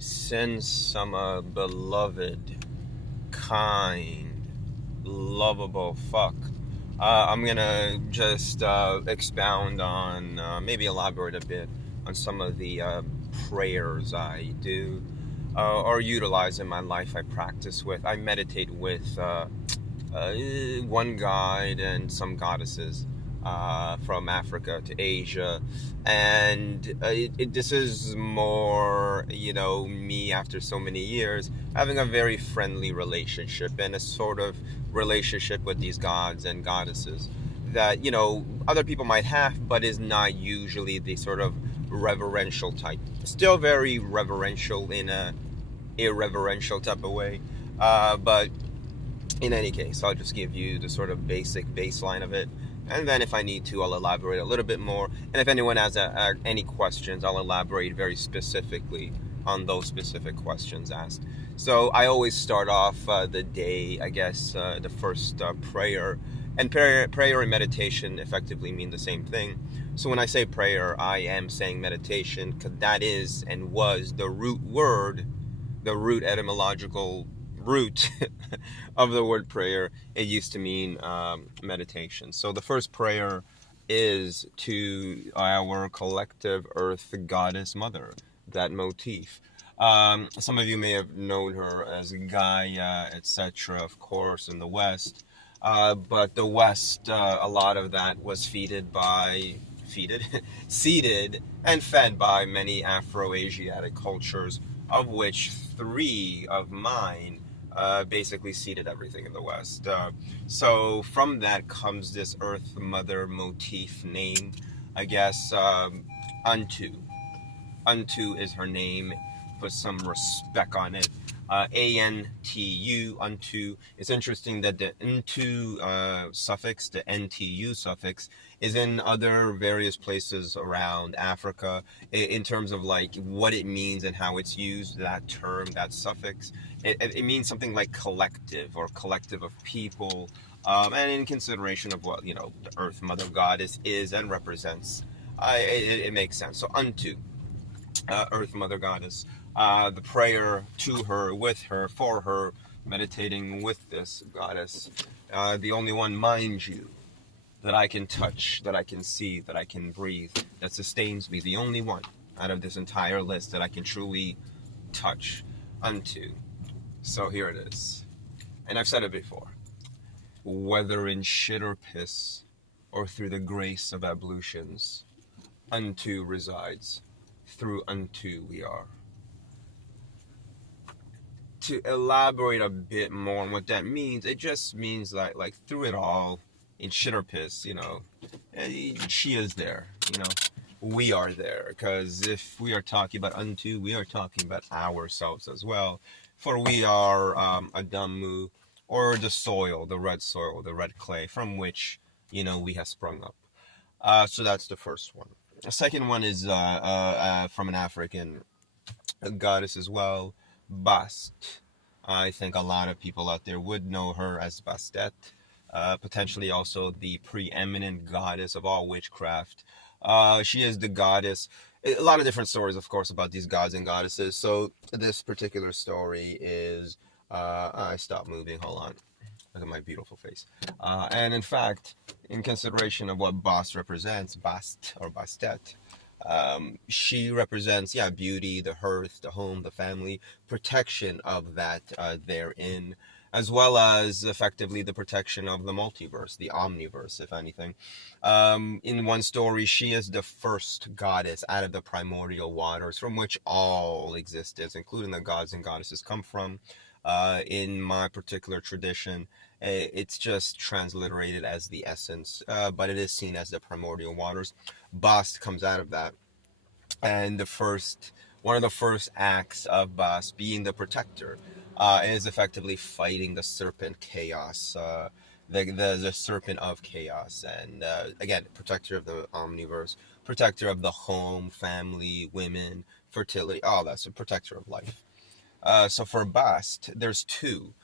Since I'm a beloved, kind, lovable fuck, I'm gonna just expound on, maybe elaborate a bit on some of the prayers I do or utilize in my life. I practice with. I meditate with one guide and some goddesses from Africa to Asia, and this is more, me after so many years having a very friendly relationship and a sort of relationship with these gods and goddesses that other people might have, but is not usually the sort of reverential type. Still very reverential in a irreverential type of way, but in any case, I'll just give you the sort of basic baseline of it. And then if I need to, I'll elaborate a little bit more. And if anyone has any questions, I'll elaborate very specifically on those specific questions asked. So I always start off the day, I guess, the first prayer. And prayer and meditation effectively mean the same thing. So when I say prayer, I am saying meditation, because that is and was the root word, the root etymological root of the word prayer. It used to mean meditation. So the first prayer is to our collective earth goddess mother, that motif. Some of you may have known her as Gaia, etc., of course, in the West. But the West, a lot of that was feeded, seeded, and fed by many Afro-Asiatic cultures, of which three of mine basically seeded everything in the West. So from that comes this Earth Mother motif name, I guess, Untu. Untu is her name. Put some respect on it. Antu, Untu. It's interesting that the Ntu suffix, the Ntu suffix, is in other various places around Africa in terms of like what it means and how it's used. That term, that suffix, it means something like collective or collective of people. And in consideration of what the Earth Mother Goddess is and represents, it makes sense. So Untu, Earth Mother Goddess, the prayer to her, with her, for her, meditating with this goddess, the only one, mind you, that I can touch, that I can see, that I can breathe, that sustains me, the only one out of this entire list that I can truly touch unto. So here it is. And I've said it before. Whether in shit or piss, or through the grace of ablutions, unto resides, through unto we are. To elaborate a bit more on what that means, it just means like through it all, in shit or piss, she is there, we are there. Because if we are talking about unto, we are talking about ourselves as well. For we are Adamu, or the soil, the red clay, from which, we have sprung up. So that's the first one. The second one is from an African goddess as well, Bast. I think a lot of people out there would know her as Bastet, potentially also the preeminent goddess of all witchcraft. She is the goddess. A lot of different stories, of course, about these gods and goddesses. So this particular story is, I stopped moving. Hold on. Look at my beautiful face. And in fact, in consideration of what Bast represents, Bast or Bastet, she represents, beauty, the hearth, the home, the family, protection of that therein, as well as effectively the protection of the multiverse, the omniverse, if anything. In one story, she is the first goddess out of the primordial waters from which all existence, including the gods and goddesses, come from. In my particular tradition, it's just transliterated as the essence, but it is seen as the primordial waters. Bast comes out of that, and one of the first acts of Bast, being the protector, is effectively fighting the serpent chaos, the serpent of chaos, and again, protector of the omniverse, protector of the home, family, women, fertility, all that. So protector of life. So for Bast, there's two.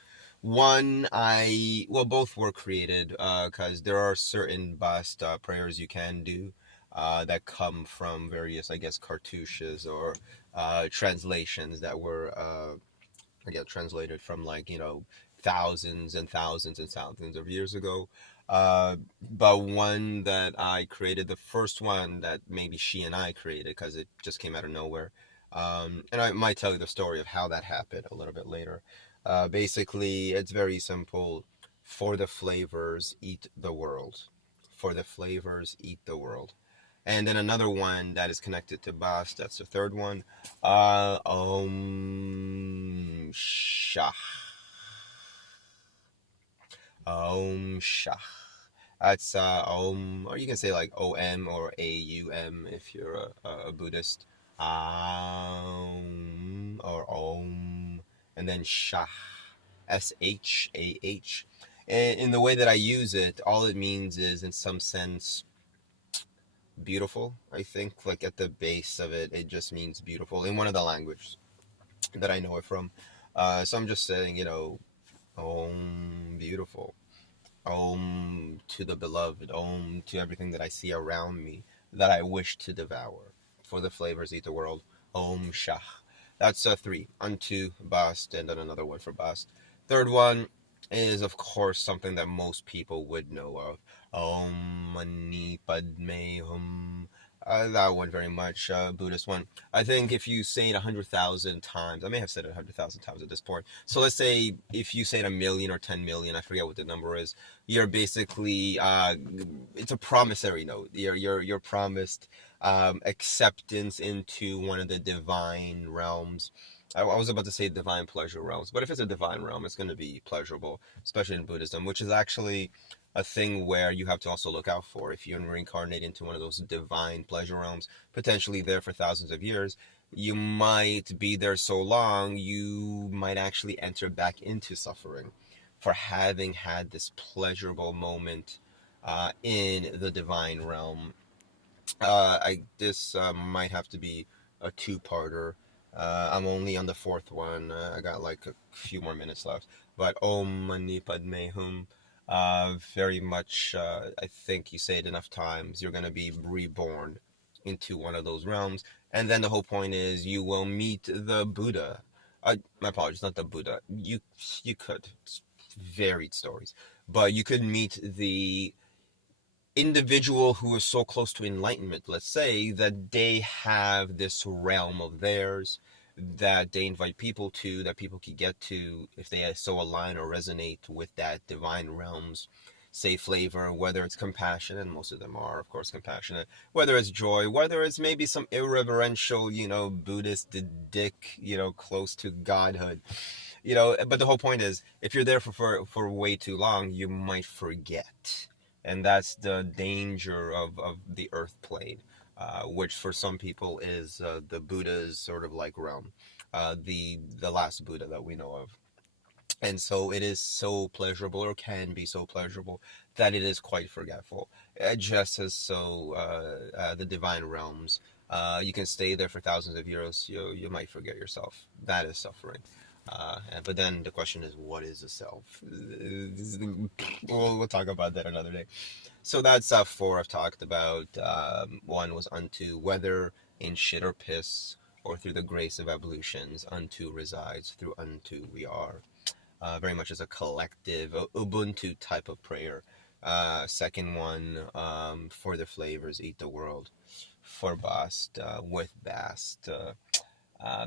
One, both were created because there are certain Bast prayers you can do that come from various, I guess, cartouches or translations that were again translated from like thousands and thousands and thousands of years ago. But one that I created, the first one that maybe she and I created because it just came out of nowhere. And I might tell you the story of how that happened a little bit later. Basically, it's very simple. For the flavors, eat the world. For the flavors, eat the world. And then another one that is connected to Bas, that's the third one. Shah. Shah. That's or you can say like OM or AUM if you're a Buddhist. Or Om, and then Shah. SHAH. And in the way that I use it, all it means is, in some sense, beautiful. I think, like at the base of it, it just means beautiful in one of the languages that I know it from. So I'm just saying, Om, beautiful. Om to the beloved. Om to everything that I see around me that I wish to devour. For the flavors eat the world. Om Shah. That's three. Unto Bast, and then another word for Bast. Third one is, of course, something that most people would know of. Om Mani Padme Hum. That one very much, Buddhist one. I think if you say it 100,000 times, I may have said it 100,000 times at this point. So let's say if you say it a million or 10 million, I forget what the number is. You're basically, it's a promissory note. You're promised acceptance into one of the divine realms. I was about to say divine pleasure realms, but if it's a divine realm, it's going to be pleasurable, especially in Buddhism, which is actually a thing where you have to also look out for. If you reincarnate into one of those divine pleasure realms, potentially there for thousands of years, you might be there so long, you might actually enter back into suffering for having had this pleasurable moment in the divine realm. I This might have to be a two-parter. I'm only on the fourth one. I got like a few more minutes left. But Om Mani Padme Hum. Very much. I think you say it enough times, you're gonna be reborn into one of those realms, and then the whole point is you will meet the Buddha. My apologies, not the Buddha. You could. It's varied stories, but you could meet the individual who is so close to enlightenment, let's say, that they have this realm of theirs that they invite people to, that people can get to if they so align or resonate with that divine realm's, say, flavor, whether it's compassion, and most of them are, of course, compassionate, whether it's joy, whether it's maybe some irreverential, Buddhist dick, close to godhood. But the whole point is, if you're there for way too long, you might forget, and that's the danger of the earth plane, which for some people is the Buddha's sort of like realm, the last Buddha that we know of. And so it is so pleasurable, or can be so pleasurable, that it is quite forgetful. Just as so the divine realms, you can stay there for thousands of years, you might forget yourself. That is suffering. But then the question is, what is a self? We'll talk about that another day. So that's four I've talked about. One was unto, whether in shit or piss, or through the grace of evolutions, unto resides, through unto we are. Very much as a collective Ubuntu type of prayer. Second one, for the flavors, eat the world. For Bast, with Bast.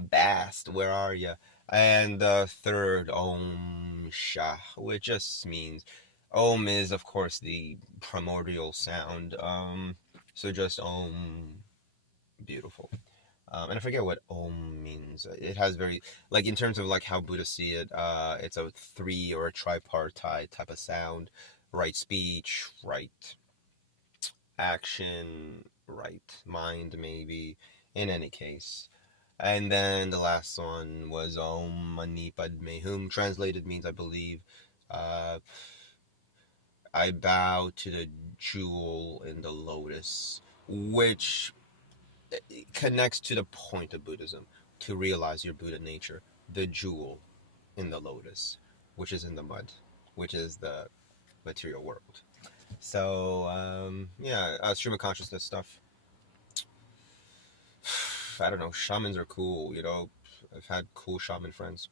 Bast, where are you? And third, Om Shah, which just means, Om is, of course, the primordial sound. So just Om, beautiful. And I forget what Om means. It has very, like, in terms of like how Buddhists see it, it's a three or a tripartite type of sound. Right speech, right action, right mind, maybe. In any case. And then the last one was Om Mani Padme Hum. Translated means, I believe, uh, I bow to the jewel in the lotus, which connects to the point of Buddhism, to realize your Buddha nature, the jewel in the lotus, which is in the mud, which is the material world. So, yeah, stream of consciousness stuff. I don't know, shamans are cool, I've had cool shaman friends.